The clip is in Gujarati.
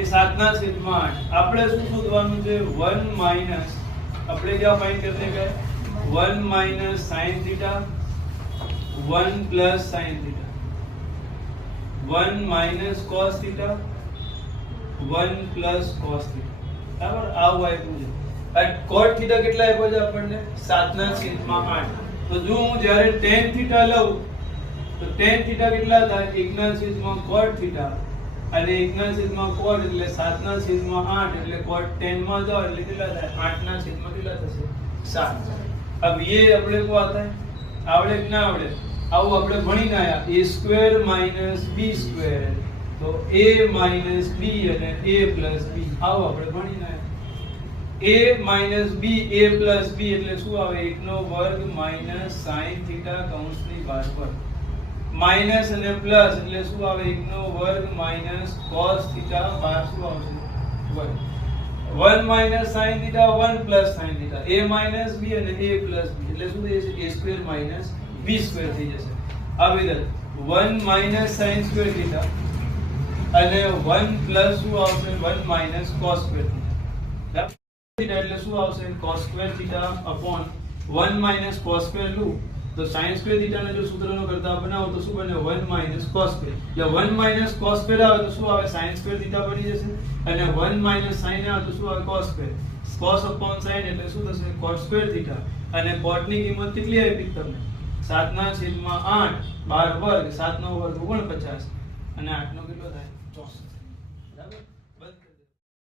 એ 7/8 આપણે શું શોધવાનું છે 1 માઈનસ આપણે क्या फाइंड करने गए 1 minus sin theta 1 plus sin theta 1 minus cos theta 1 plus cos theta बराबर આવું આપ્યું છે અને cot થીટા કેટલા આપ્યો છે આપણને 7/8 તો જો હું જ્યારે tan થીટા લઉં તો tan થીટા કેટલા થાય 1/cot થીટા અને 1/cot એટલે 7/8 એટલે cot tan માં જાઓ એટલે કેટલા થાય 8/8 કેટલા થશે 7 अब ये अपने को आता है आवड़े कि ना आवड़े આવું આપણે ભણીને આયા a square minus b square તો a માઈનસ b અને a પ્લસ b આવું આપણે ભણીને આયા a minus b a plus b એટલે શું આવે 1 નો વર્ગ માઈનસ sin થીટા કૌંસની બહાર પર માઈનસ અને પ્લસ એટલે શું આવે 1 નો વર્ગ માઈનસ cos થીટા બહાર શું આવશે વર્ગ 1 minus sin theta 1 plus sin theta a minus b અને a પ્લસ b એટલે શું થઈ જશે a square minus b square થઈ જશે આ વિધર 1 માઈનસ sin સ્ક્વેર થીટા અને 1 પ્લસ શું આવશે 1 minus cos square theta theta એટલે શું આવશે cos સ્ક્વેર થીટા અપોન 1 માઈનસ cos સ્ક્વેર લું તો sin સ્ક્વેર થીટા ને જો સૂત્રનો કરતા બનાવો તો શું બને 1 માઈનસ cos સ્ક્વેર એટલે 1 માઈનસ cos સ્ક્વેર આવે તો શું આવે sin સ્ક્વેર થીટા બની જશે અને 1 માઈનસ sin આવે તો શું આવે cos square cos upon sin એટલે શું થશે cos સ્ક્વેર થીટા અને cot ની કિંમત કેટલી આપી તમને 7/8 12 વર્ગ 7 નો વર્ગ 49 અને 8 નો કેટલો થાય